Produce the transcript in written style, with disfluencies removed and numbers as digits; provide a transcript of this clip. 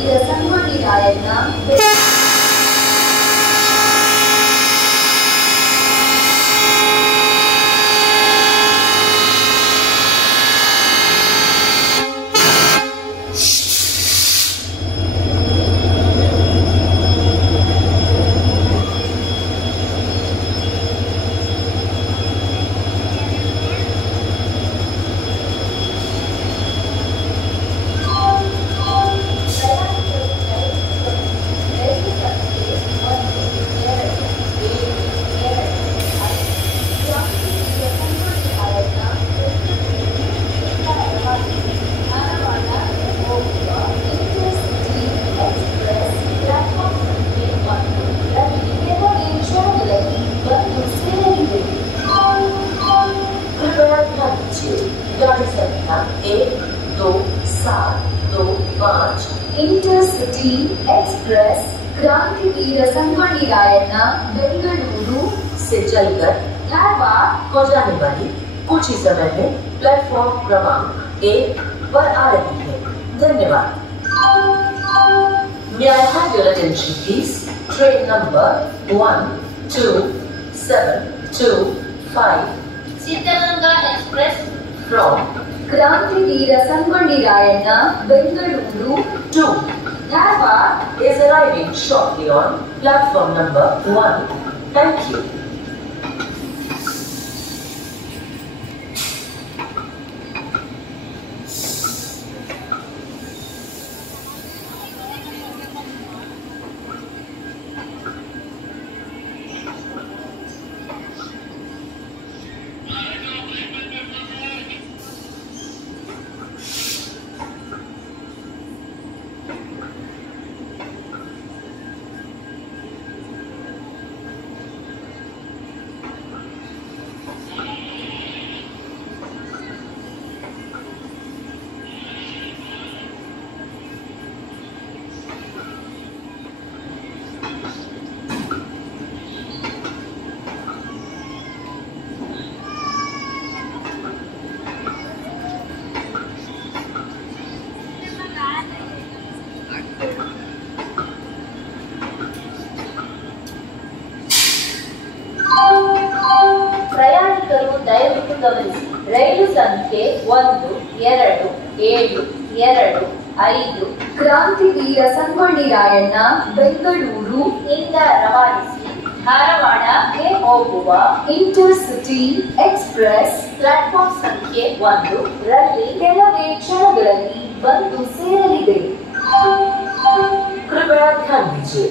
वीर संगमणि रायಣ್ಣ गाड़ी संख्या 12725 intercity express क्रांतिवीर संगमणि रायಣ್ಣ बेंगलुरु से चलकर धारवाड़ को जाने वाली कुछ ही समय में प्लेटफॉर्म क्रमांक 1 पर आ रही है। धन्यवाद। May I have your attention please? Train number 12725 Siddhaganga express from क्रांतिवीर संगमणि Rayanna Bengaluru to Dharwad is arriving shortly on platform number 1. Thank you. ಪ್ರಯಾಣಿಕರು ದಯವಿಟ್ಟು ಗಮನಿಸಿ, ರೈಲು ಸಂಖ್ಯೆ 1272 ಕ್ರಾಂತಿವೀರ ಸಂಗಮಣಿ ರಾಯಣ್ಣ ಬೆಂಗಳೂರು ಇಂದ ರವಾನಿಸಿ ಧಾರವಾಡಕ್ಕೆ ಹೋಗುವ ಇಂಟರ್ಸಿಟಿ ಎಕ್ಸ್ಪ್ರೆಸ್ ಪ್ಲಾಟ್ಫಾರ್ಮ್ ಸಂಖ್ಯೆ 1 ರಲ್ಲಿ ಕೆಲವೇ ಕ್ಷಣಗಳಲ್ಲಿ ಬಂದು ಸೇರಲಿದೆ। कृपया ध्यान दीजिए।